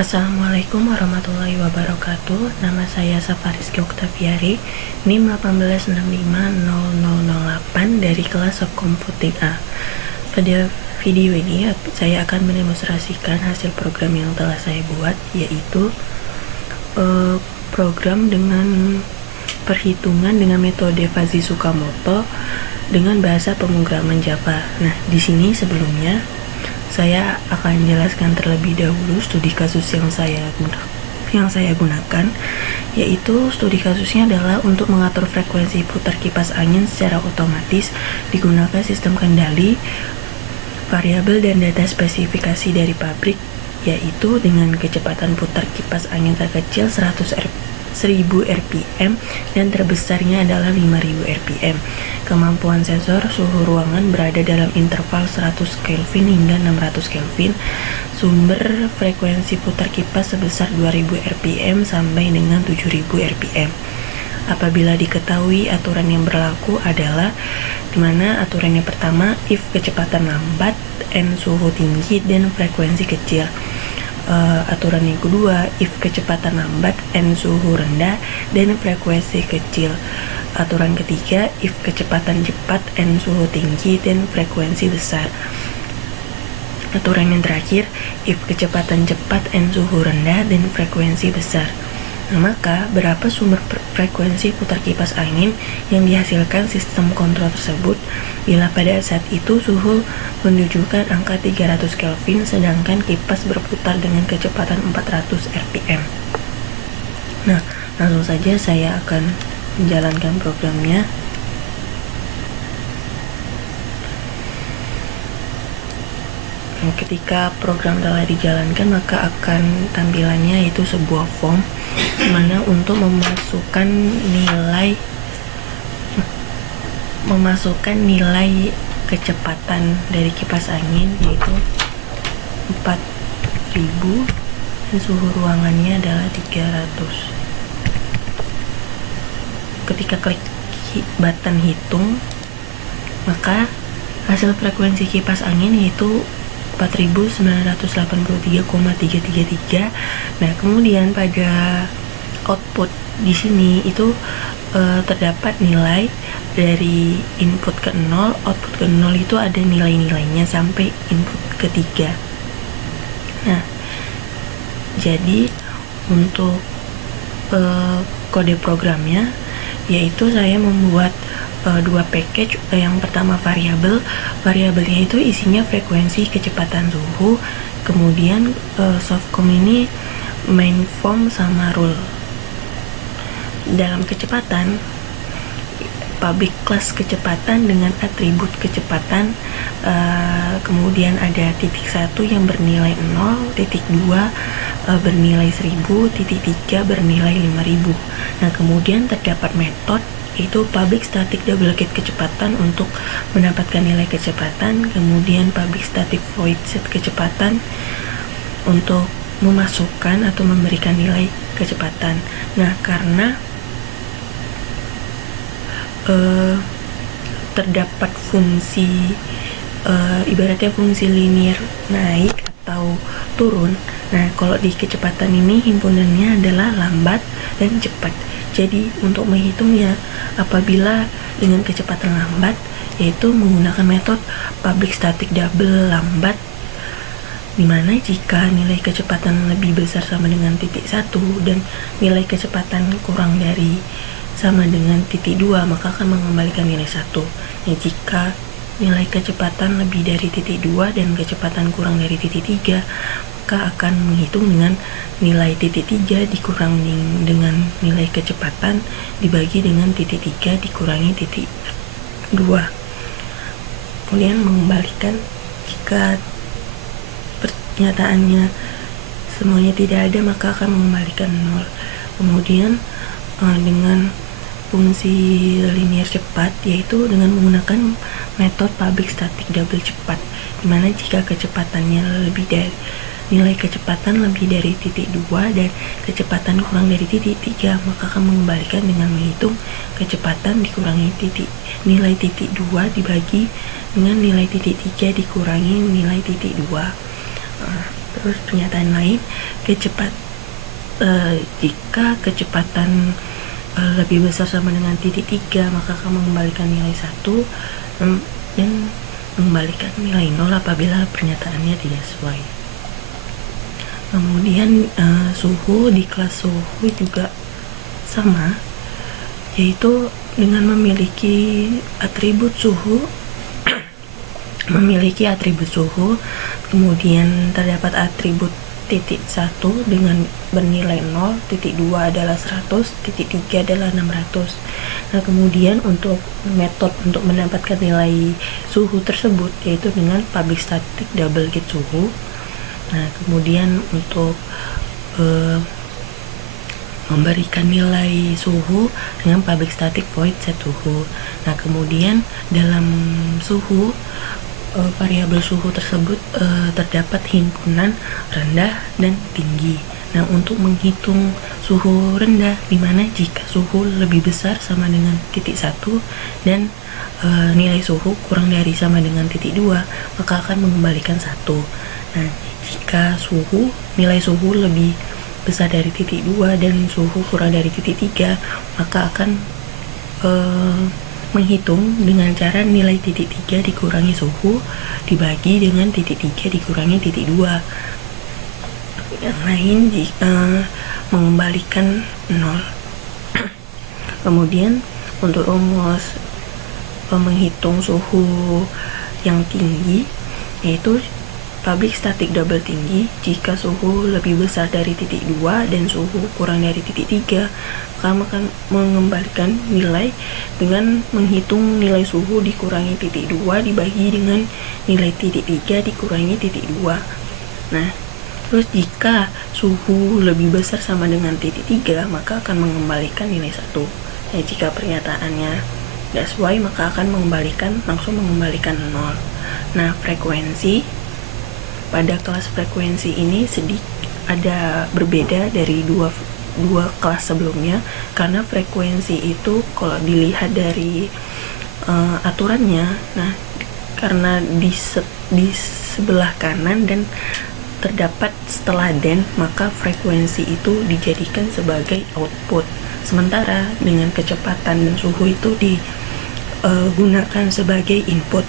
Assalamualaikum warahmatullahi wabarakatuh. Nama saya Safarizky Oktaviari, NIM 1865008 dari kelas Soft Computing A. Pada video ini saya akan mendemonstrasikan hasil program yang telah saya buat, yaitu program dengan perhitungan dengan metode Fuzzy Tsukamoto dengan bahasa pemrograman Java. Nah, di sini sebelumnya saya akan menjelaskan terlebih dahulu studi kasus yang saya gunakan, yaitu studi kasusnya adalah untuk mengatur frekuensi putar kipas angin secara otomatis digunakan sistem kendali, variabel dan data spesifikasi dari pabrik, yaitu dengan kecepatan putar kipas angin terkecil 1000 rpm dan terbesarnya adalah 5000 rpm. Kemampuan sensor suhu ruangan berada dalam interval 100 Kelvin hingga 600 Kelvin. Sumber frekuensi putar kipas sebesar 2000 rpm sampai dengan 7000 rpm. Apabila diketahui aturan yang berlaku adalah dimana aturan yang pertama, if kecepatan lambat, n suhu tinggi dan frekuensi kecil. Aturan yang kedua, if kecepatan lambat, n suhu rendah dan frekuensi kecil. Aturan ketiga, if kecepatan cepat, n suhu tinggi dan frekuensi besar. Aturan yang terakhir, if kecepatan cepat, n suhu rendah dan frekuensi besar. Nah, maka berapa sumber frekuensi putar kipas angin yang dihasilkan sistem kontrol tersebut bila pada saat itu suhu menunjukkan angka 300 Kelvin sedangkan kipas berputar dengan kecepatan 400 rpm. Nah, langsung saja saya akan menjalankan programnya. Ketika program telah dijalankan, maka akan tampilannya yaitu sebuah form dimana untuk memasukkan nilai kecepatan dari kipas angin, yaitu 4000 dan suhu ruangannya adalah 300. Ketika klik button hitung, maka hasil frekuensi kipas angin yaitu 4983,333. Nah, kemudian pada output di sini itu terdapat nilai dari input ke 0, output ke 0 itu ada nilai-nilainya sampai input ketiga. Nah, jadi untuk kode programnya yaitu saya membuat dua package. Yang pertama variabelnya itu isinya frekuensi, kecepatan suhu, kemudian softcom ini main form sama rule. Dalam kecepatan, public class kecepatan dengan atribut kecepatan, kemudian ada titik 1 yang bernilai 0, titik 2 bernilai 1000, titik 3 bernilai 5000. Nah, kemudian terdapat metode itu public static duplicate kecepatan untuk mendapatkan nilai kecepatan, kemudian public static void set kecepatan untuk memasukkan atau memberikan nilai kecepatan. Nah, karena terdapat fungsi ibaratnya fungsi linear naik atau turun. Nah, kalau di kecepatan ini himpunannya adalah lambat dan cepat. Jadi untuk menghitungnya apabila dengan kecepatan lambat, yaitu menggunakan metode public static double lambat, dimana jika nilai kecepatan lebih besar sama dengan titik 1 dan nilai kecepatan kurang dari sama dengan titik 2, maka akan mengembalikan nilai 1. Ya, jika nilai kecepatan lebih dari titik 2 dan kecepatan kurang dari titik 3, maka akan menghitung dengan nilai titik 3 dikurangi dengan nilai kecepatan dibagi dengan titik 3 dikurangi titik 2. Kemudian mengembalikan jika pernyataannya semuanya tidak ada, maka akan mengembalikan 0. Kemudian dengan fungsi linear cepat, yaitu dengan menggunakan metode public static double cepat, dimana jika kecepatannya lebih dari nilai kecepatan lebih dari titik 2 dan kecepatan kurang dari titik 3, maka akan mengembalikan dengan menghitung kecepatan dikurangi nilai titik 2 dibagi dengan nilai titik 3 dikurangi nilai titik 2. Terus pernyataan lain, jika kecepatan lebih besar sama dengan titik 3, maka akan mengembalikan nilai 1 dan mengembalikan nilai 0 apabila pernyataannya tidak sesuai. Kemudian suhu, di kelas suhu juga sama, yaitu dengan memiliki atribut suhu kemudian terdapat atribut titik 1 dengan bernilai 0, titik 2 adalah 100, titik 3 adalah 600. Nah, kemudian untuk metode untuk mendapatkan nilai suhu tersebut yaitu dengan public static double gauge suhu. Nah, kemudian untuk memberikan nilai suhu dengan public static void set suhu. Nah, kemudian dalam suhu, variabel suhu tersebut terdapat himpunan rendah dan tinggi. Nah, untuk menghitung suhu rendah, dimana jika suhu lebih besar sama dengan titik 1 dan nilai suhu kurang dari sama dengan titik 2, maka akan mengembalikan 1. Nah, jika nilai suhu lebih besar dari titik 2 dan suhu kurang dari titik 3, maka akan menghitung dengan cara nilai titik 3 dikurangi suhu dibagi dengan titik 3 dikurangi titik 2. Yang lain mengembalikan 0. Kemudian untuk rumus menghitung suhu yang tinggi, yaitu public static double tinggi jika suhu lebih besar dari titik 2 dan suhu kurang dari titik 3, maka akan mengembalikan nilai dengan menghitung nilai suhu dikurangi titik 2 dibagi dengan nilai titik 3 dikurangi titik 2. Nah, terus jika suhu lebih besar sama dengan titik 3, maka akan mengembalikan nilai 1. Nah, jika pernyataannya tidak sesuai, maka akan langsung mengembalikan 0. Nah, frekuensi. Pada kelas frekuensi ini ada berbeda dari dua kelas sebelumnya, karena frekuensi itu kalau dilihat dari aturannya, nah karena di sebelah kanan dan terdapat setelah dan, maka frekuensi itu dijadikan sebagai output, sementara dengan kecepatan dan suhu itu digunakan sebagai input.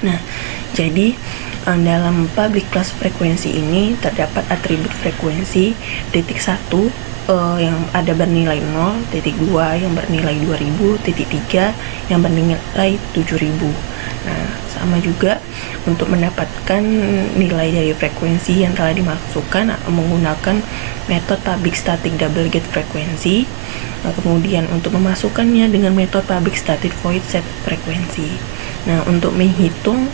Nah, jadi dalam public class frekuensi ini terdapat atribut frekuensi titik 1 yang ada bernilai 0, titik 2 yang bernilai 2000, titik 3 yang bernilai 7000. Nah, sama juga untuk mendapatkan nilai dari frekuensi yang telah dimasukkan menggunakan metode public static double gauge frekuensi. Nah, kemudian untuk memasukkannya dengan metode public static void set frekuensi. Nah, untuk menghitung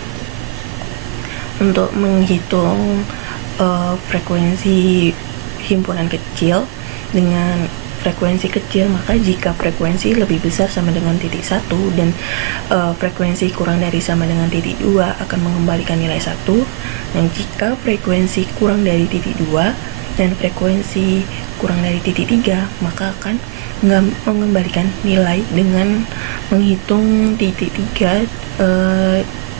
frekuensi himpunan kecil dengan frekuensi kecil, maka jika frekuensi lebih besar sama dengan titik 1 dan frekuensi kurang dari sama dengan titik 2 akan mengembalikan nilai 1. Dan jika frekuensi kurang dari titik 2 dan frekuensi kurang dari titik 3, maka akan mengembalikan nilai dengan menghitung titik 3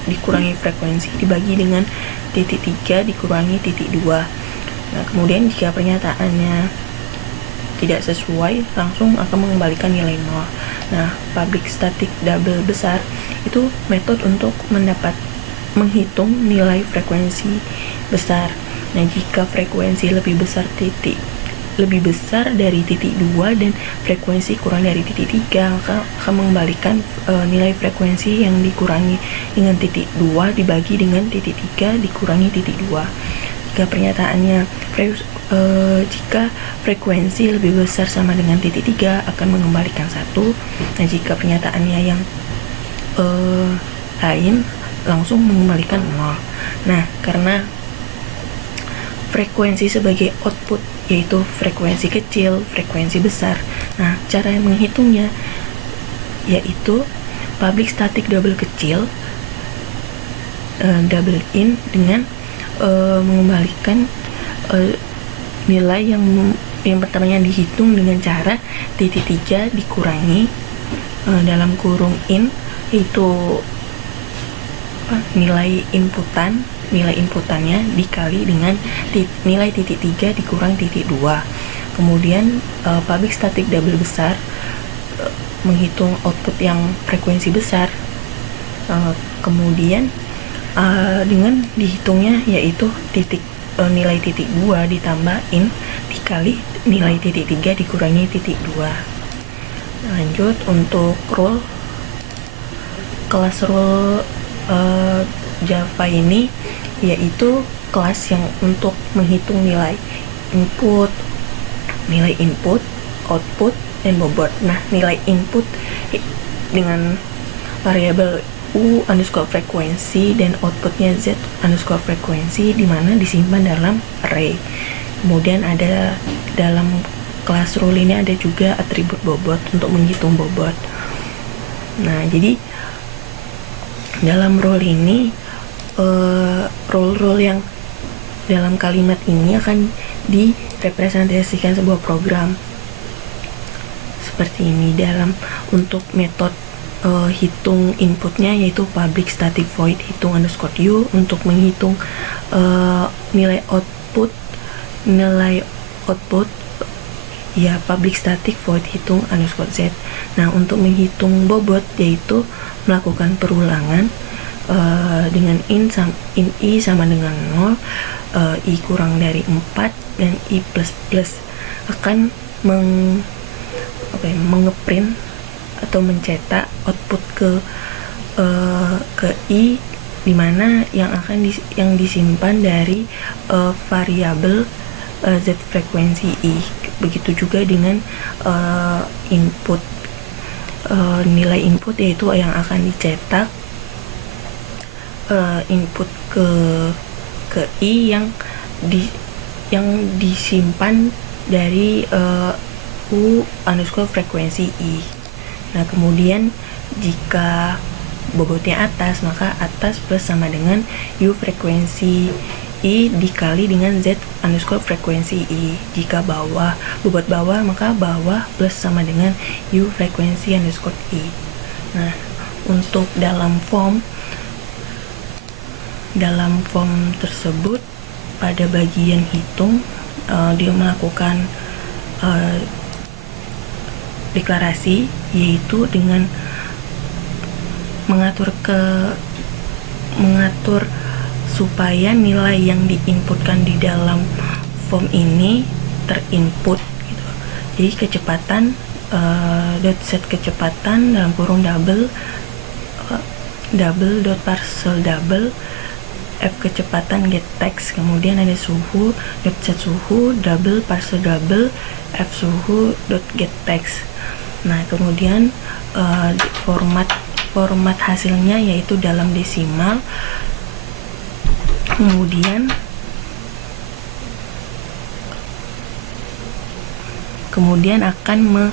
dikurangi frekuensi dibagi dengan titik 3 dikurangi titik 2. Nah, kemudian jika pernyataannya tidak sesuai, langsung akan mengembalikan nilai 0. Nah, public static double besar itu metode untuk menghitung nilai frekuensi besar. Nah, jika frekuensi lebih besar dari titik 2 dan frekuensi kurang dari titik 3, maka akan mengembalikan nilai frekuensi yang dikurangi dengan titik 2 dibagi dengan titik 3 dikurangi titik 2. Jika pernyataannya jika frekuensi lebih besar sama dengan titik 3 akan mengembalikan 1. Nah, jika pernyataannya yang lain langsung mengembalikan 0. Nah, karena frekuensi sebagai output yaitu frekuensi kecil, frekuensi besar. Nah, cara yang menghitungnya yaitu public static double kecil double in dengan mengembalikan nilai yang pertamanya dihitung dengan cara titik 3 dikurangi dalam kurung in, itu nilai inputan nilai inputannya dikali dengan nilai titik 3 dikurang titik 2. Kemudian public static double besar menghitung output yang frekuensi besar. Kemudian dengan dihitungnya yaitu nilai titik 2 ditambah in dikali nilai titik 3 dikurangi titik 2. Lanjut untuk kelas rule Java ini yaitu kelas yang untuk menghitung nilai input, output, dan bobot. Nah, nilai input dengan variabel u underscore frekuensi dan outputnya z underscore frekuensi, di mana disimpan dalam array. Kemudian ada dalam kelas rule ini ada juga atribut bobot untuk menghitung bobot. Nah, jadi dalam rule ini rule yang dalam kalimat ini akan direpresentasikan sebuah program seperti ini. Untuk metode hitung inputnya yaitu public static void hitung underscore u, untuk menghitung nilai output ya public static void hitung underscore z. Nah, untuk menghitung bobot yaitu melakukan perulangan dengan in i sama dengan 0, i kurang dari 4, dan i plus akan mengeprint atau mencetak output ke i, dimana yang disimpan dari variabel z frekuensi i. Begitu juga dengan nilai input yaitu yang akan dicetak input ke i yang disimpan dari u underscore frekuensi i. Nah, kemudian jika bobotnya atas, maka atas plus sama dengan u frekuensi i dikali dengan z underscore frekuensi i. Jika bobot bawah, maka bawah plus sama dengan u frekuensi underscore i. Nah, untuk dalam form tersebut, pada bagian hitung dia melakukan deklarasi, yaitu dengan mengatur supaya nilai yang diinputkan di dalam form ini terinput gitu. Jadi kecepatan set kecepatan dalam kurung double dot parcel double f kecepatan get text, kemudian ada suhu dot set suhu double parcel double f suhu dot get text. Nah, kemudian format hasilnya yaitu dalam desimal. Kemudian akan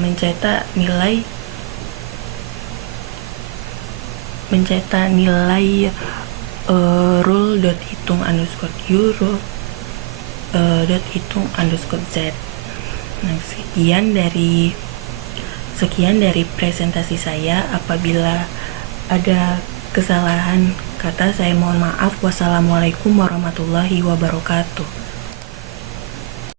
mencetak nilai rule dot hitung underscore u dot hitung underscore z. Nah, sekian dari presentasi saya. Apabila ada kesalahan kata, saya mohon maaf. Wassalamualaikum warahmatullahi wabarakatuh.